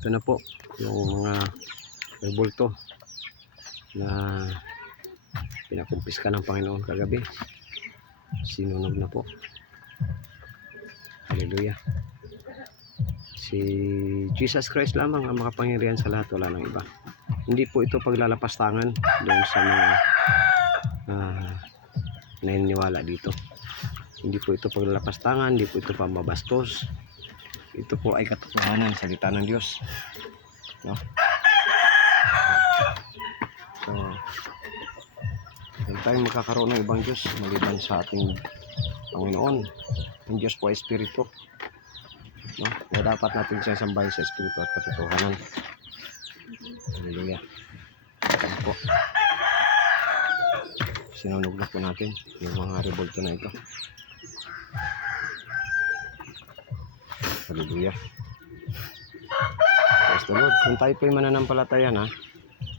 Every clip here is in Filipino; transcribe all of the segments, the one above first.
Ito na po yung mga rebulto na pinakumpiska ng Panginoon kagabi. Sinunog na po. Hallelujah. Si Jesus Christ lamang ang makapangyarihan sa lahat, wala nang iba. Hindi po ito paglalapastangan doon sa mga naniniwala dito. Hindi po ito paglalapastangan, hindi po ito pambabastos. Ito po ay katotohanan, salita ng Diyos. No? So, hindi tayo magkakaroon ng ibang Diyos maliban sa ating Panginoon. Ang Diyos po ay Espiritu. No? Na dapat natin siya sambahin sa Espiritu at katotohanan. Hallelujah. Ano po? Sinunog na po natin yung mga rebulto na ito. Hallelujah. Praise the Lord. Kung tayo po'y mananampalataya na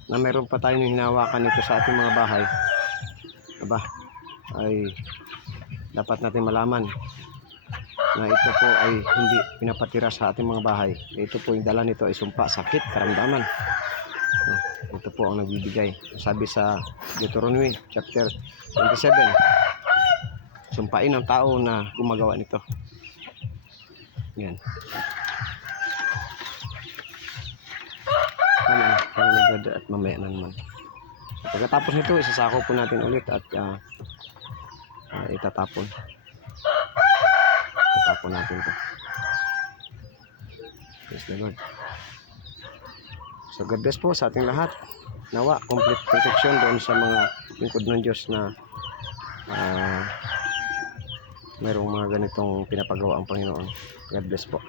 mayroon pa tayong hinawakan nito sa ating mga bahay, ay dapat natin malaman na ito po ay hindi pinapatira sa ating mga bahay. Ito po yung dala nito ay sumpa, sakit, karamdaman. Ito po ang nagbibigay. Sabi sa Deuteronomy chapter 27, sumpain ang tao na gumagawa nito. Yan. At mamaya na naman. So, pagkatapos nito, isasako po natin ulit at itatapon. Itatapon natin ito. Praise the Lord. So God bless po sa ating lahat. Nawa, complete protection doon sa mga lingkod ng Diyos na mayroong mga ganitong pinapagawa ang Panginoon. God bless po.